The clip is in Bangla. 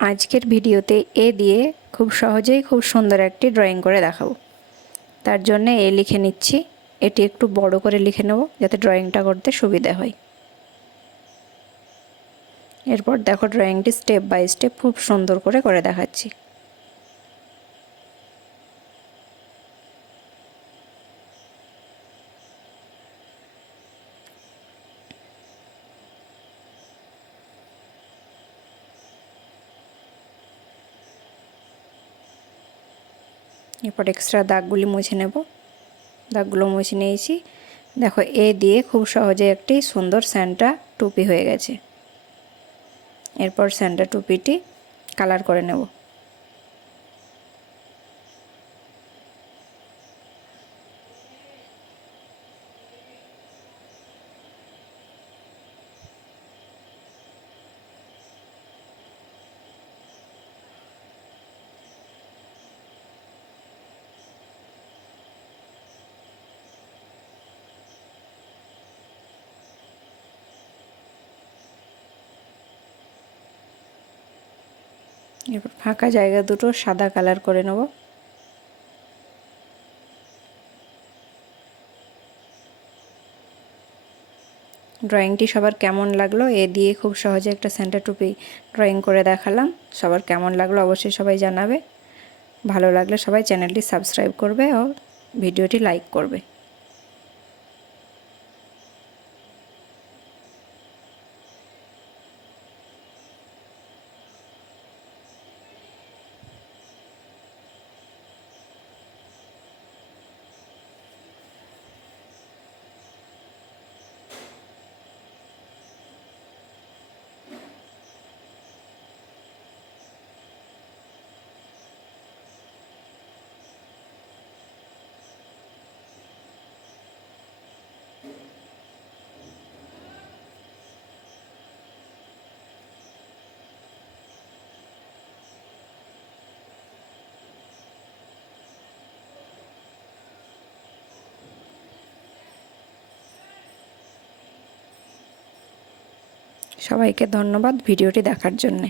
আজকের ভিডিওতে এ দিয়ে খুব সহজেই খুব সুন্দর একটি ড্রয়িং করে দেখাবো। তার জন্য এ লিখে নিচ্ছি। এটি একটু বড় করে লিখে নেব যাতে ড্রয়িংটা করতে সুবিধা হয়। এরপর দেখো ড্রয়িংটি স্টেপ বাই স্টেপ খুব সুন্দর করে দেখাচ্ছি। এরপর এক্সট্রা দাগগুলি মুছে নেব। দাগগুলো মুছে নিয়েছি। দেখো এ দিয়ে খুব সহজে একটি সুন্দর স্যান্টা টুপি হয়ে গেছে। এরপর স্যান্টা টুপিটি কালার করে নেব। এরপর ফাঁকা জায়গা দুটো সাদা কালার করে নেব। ড্রয়িংটি সবার কেমন লাগলো? এ দিয়ে খুব সহজে একটা স্যান্টা টুপি ড্রয়িং করে দেখালাম। সবার কেমন লাগলো অবশ্যই সবাই জানাবে। ভালো লাগলে সবাই চ্যানেলটি সাবস্ক্রাইব করবে ও ভিডিওটি লাইক করবে। সবাইকে ধন্যবাদ ভিডিওটি দেখার জন্যে।